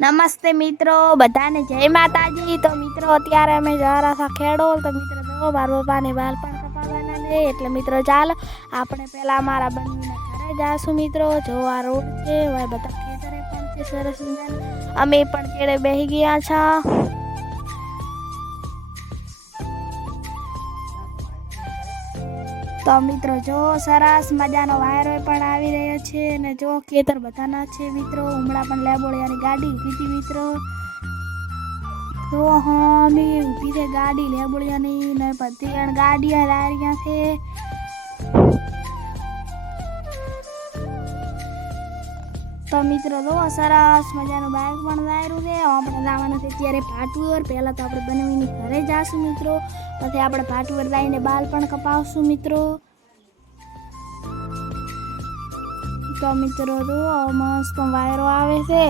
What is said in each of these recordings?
નમસ્તે મિત્રો, બધાને જય માતાજી। તો મિત્રો અત્યારે અમે જા રહ્યા હતા ખેડોલ। તો મિત્રો જો મારા પપ્પાને વાલ પણ કપાવવાના છે, એટલે મિત્રો ચાલો આપણે પહેલા મારા બંનેના ઘરે જાશું। મિત્રો જો આ રોડ છે, હવે બધા ખેતરે પણ છે સરસ મજાના। અમે પણ કેળે બેસી ગયા છે। તો મિત્રો જો સરસ મજાનો વાયરો પણ આવી રહ્યો છે, અને જો ખેતર બધાના છે મિત્રો। હમણાં પણ લેબોળિયાની ગાડી ઊભી હતી મિત્રો। તો હા અમે ઊભી છે ગાડી લેબોળિયાની, ને બધી ગાડીઓ લારીਆਂ છે। તો મિત્રો જો સરસ મજાનું બાઇક પણ લાવ્યું છે। આપણે લાવવાનું છે ત્યારે ભાટુર। પહેલાં તો આપણે બનાવીને ઘરે જાશું મિત્રો, પછી આપણે ભાટુર લાવીને બાલ પણ કપાવશું મિત્રો। તો મિત્રો જો મસ્ત વાયરો આવે છે।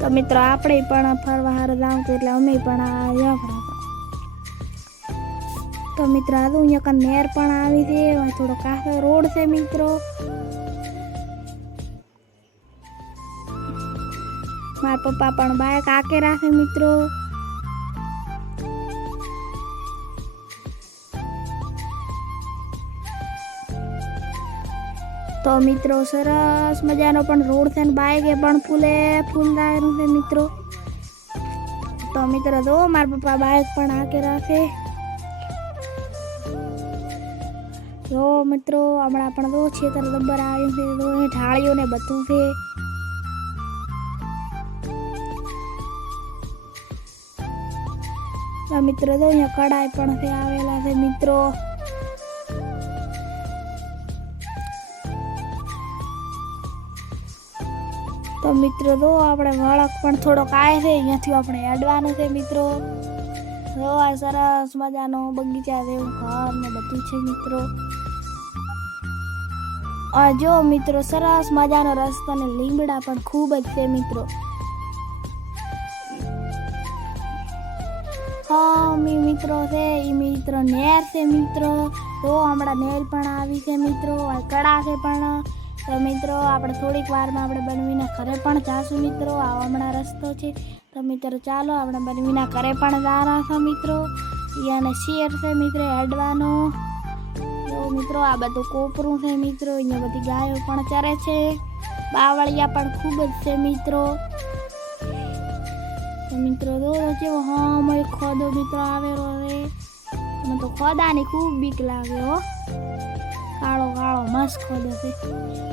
તો મિત્રો આપણે પણ ફરવા હારું જાવું તો એટલે અમે પણ આવ્યા ફરવા। તો મિત્રો આ તો અહીંયા કાં નેર પણ આવી છે, થોડો કાચો રોડ છે મિત્રો। મારા પપ્પા પણ બાઇક આકે રાખે મિત્રો। તો મિત્રો સરસ મજાનો પણ રોડ છે, ને બાઇકે પણ ફૂલ લાવેલું છે મિત્રો। તો મિત્રો જો મારા પપ્પા બાઇક પણ આકે રાખે। જો મિત્રો હમણાં પણ જો ખેતર દબ્બર આવ્યું છે, જો એ ઢાળીઓ ને બધું છે। તો મિત્રો જો અહીંયા કડાઈ પણ છે આવેલા છે મિત્રો। તો મિત્રો જો આપણે વળક પણ થોડોક આવે છે, અહીંયાથી આપણે અડવાનું છે મિત્રો। જો આ સરસ મજાનો બગીચા જેવું ઘર ને બધું છે મિત્રો। જો મિત્રો સરસ મજાનો રસ્તો ને લીમડા પણ ખૂબ જ છે મિત્રો। હા મિત્રો છે એ મિત્રો નેર છે મિત્રો। તો હમણાં નેર પણ આવી છે મિત્રો, કડા છે પણ। તો મિત્રો આપણે થોડીક વારમાં આપણે બનવીના ઘરે પણ જાશું મિત્રો। આ હમણાં રસ્તો છે, તો મિત્રો ચાલો આપણે બનવીના ઘરે પણ જા રહ્યા છે મિત્રો। અને શેર છે મિત્રો હેડવાનો। તો મિત્રો આ બધું કોપરું છે મિત્રો, અહીંયા બધી ગાયો પણ ચરે છે। બાવળિયા પણ ખૂબ જ છે મિત્રો। તો મિત્રો જો કેવો હા ખોદો મિત્રો આવેલો છે, મને તો ખોદાની ખૂબ બીક લાગે હો। કાળો કાળો મસ્ત ખોદો છે।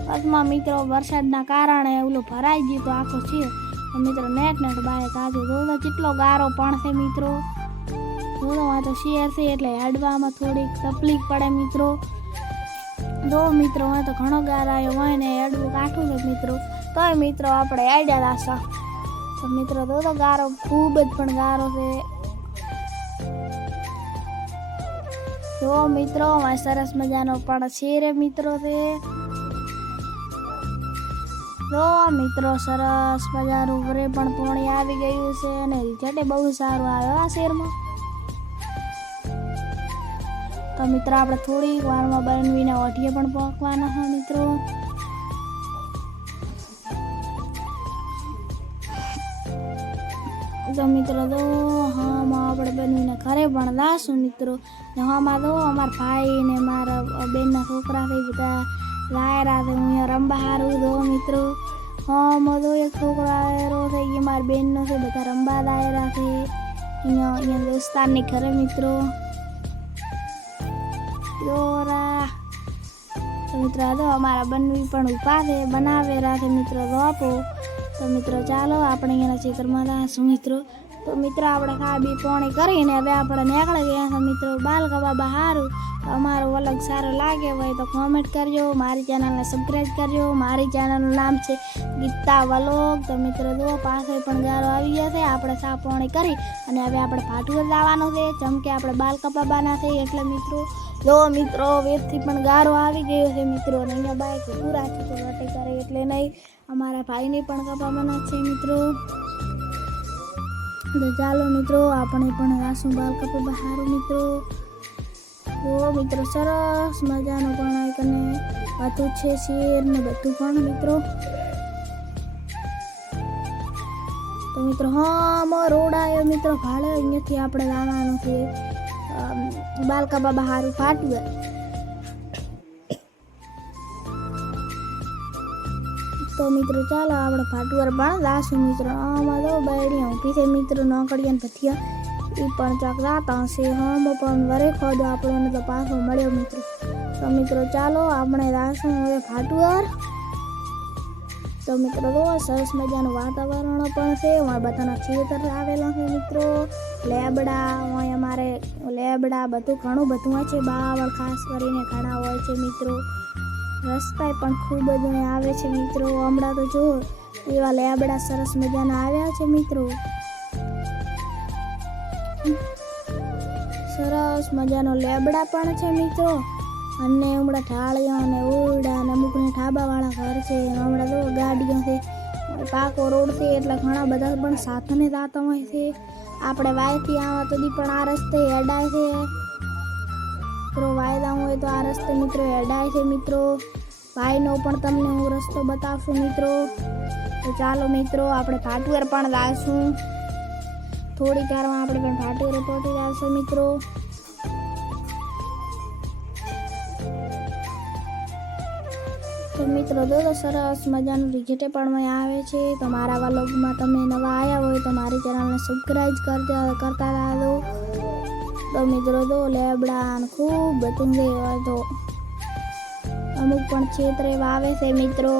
બસમાં મિત્રો વરસાદના કારણે ઓલો ભરાઈ ગયું તો આખો છે। તો મિત્રો નેટ બાય કાજુ જો કેટલો ગારો પણ છે મિત્રો। જો આ તો શેર છે એટલે હેડવામાં થોડીક તકલીફ પડે મિત્રો। જો મિત્રો આ તો ઘણો ગારાયો હોય ને હેડવું કાઠું છે મિત્રો। તો મિત્રો આપણે હેડ્યા રાશા। તો મિત્રો તો ગારો ખૂબ જ પણ ગારો છે। જો મિત્રો સરસ મજાનો પણ શેરે મિત્રો છે। જો મિત્રો સરસ મજાનું વરે પણ પાણી આવી ગયું છે, અને રિઝલ્ટ બહુ સારું આવ્યો આ શેરમાં। તો મિત્રો આપણે થોડીક વારમાં બનવીને ઓઠીએ પણ પકવાના છે મિત્રો। તો મિત્રો તો હા આપણે બનવીને ઘરે પણ લાશું મિત્રો। ને હામાં તો અમારા ભાઈ ને મારા બેનના છોકરા છે બધા લાયરા છે અહીંયા રમવા હારું। તો મિત્રો હા તો એક છોકરો આવેલો છે, એ મારા બેનનો છે, બધા રમવા લાયરા છે અહીંયા દોસ્તારની ઘરે મિત્રો। તો મિત્રો તો અમારા બનવી પણ ઉભા છે, બનાવેલા છે મિત્રો રોપો। તો મિત્રો ચાલો આપણે અહીંયાના ચિત્રમાં લાશું મિત્રો। તો મિત્રો આપણે ખાબી પોણી કરીને હવે આપણે નીકળી ગયા છે મિત્રો બાલ કપાવવા હારું। તો અમારો વ્લોગ સારો લાગે હોય તો કોમેન્ટ કરજો, મારી ચેનલને સબસ્ક્રાઈબ કરજો। મારી ચેનલનું નામ છે ગીતા વ્લોગ। તો મિત્રો જો પાસે પણ ગારો આવી ગયો છે, આપણે સા પોણી કરી અને હવે આપણે ભાટુર લાવવાનું છે, ચમકે આપણે બાલ કપાવવાના છે એટલે મિત્રો। જો મિત્રો વેચથી પણ ગારો આવી ગયો છે મિત્રો, અને અહીંયા બાઇક પૂરા છે તો વટે કરે એટલે નહીં, અમારા ભાઈને પણ કપાવવાના છે મિત્રો। તો ચાલો મિત્રો આપણે પણ રાસું બાલ કપાવવા હારું મિત્રો। જો મિત્રો સરસ મજાનું પણ કને બધું છે શેર ને બધું પણ મિત્રો. તો મિત્રો હા રોડ આવ્યો મિત્રો ભાડે અહીંયાથી આપણે લાવવાનું છે બાલકા બાબા હારું ફાટવે. તો મિત્રો ચાલો આપણે ફાટુવાર પણ લાશું મિત્રો. આમાં તો બાયડી ઊભી છે મિત્રો નોકડિયા ભથિયા એ પણ ચાક જાતા હશે. હમ પણ વરે ખોદો આપણને તો પાછો મળ્યો મિત્રો. તો મિત્રો ચાલો આપણે લાશું હવે ફાટુવાર. તો મિત્રો તો સરસ મજાનું વાતાવરણ પણ છે. બધાના ખેતર આવેલા છે મિત્રો. લેબડા હોય અમારે લેબડા બધું ઘણું બધું હોય છે. બાવળ ખાસ કરીને ઘણા હોય છે મિત્રો. રસ્તા પણ ખૂબ જ આવે છે મિત્રો. હમણાં તો જો એવા લેબડા સરસ મજાના આવ્યા છે મિત્રો. સરસ મજાનો લેબડા પણ છે મિત્રો. અને હમણાં ઢાળિયા અને ઓરડા અને અમુકને ઢાબાવાળા ઘર છે. હમણાં તો ગાડીઓ છે પાકો રોડ છે એટલે ઘણા બધા પણ સાધને જાતા હોય છે. આપણે વાયથી આવવા તો પણ આ રસ્તે હેડાય છે મિત્રો. વાયદા હોય તો આ રસ્તે મિત્રો હેડાય છે મિત્રો. ભાઈનો પણ તમને હું રસ્તો બતાવશું મિત્રો. તો ચાલો મિત્રો આપણે ફાટુવાર પણ લાવશું. થોડી વારમાં આપણે પણ ફાટુવાર પહોંચી જશું મિત્રો. તો મિત્રો તો સરસ મજાનું રિઝલ્ટ પણ આવે છે. તો મારા વ્લોગમાં તમે નવા આવ્યા હોય તો મારી ચેનલને સબસ્ક્રાઈબ કરતા રહેજો. તો મિત્રો તો લેબડા ખૂબ બધું હોય તો અમુક પણ ક્ષેત્રે વાવે છે મિત્રો.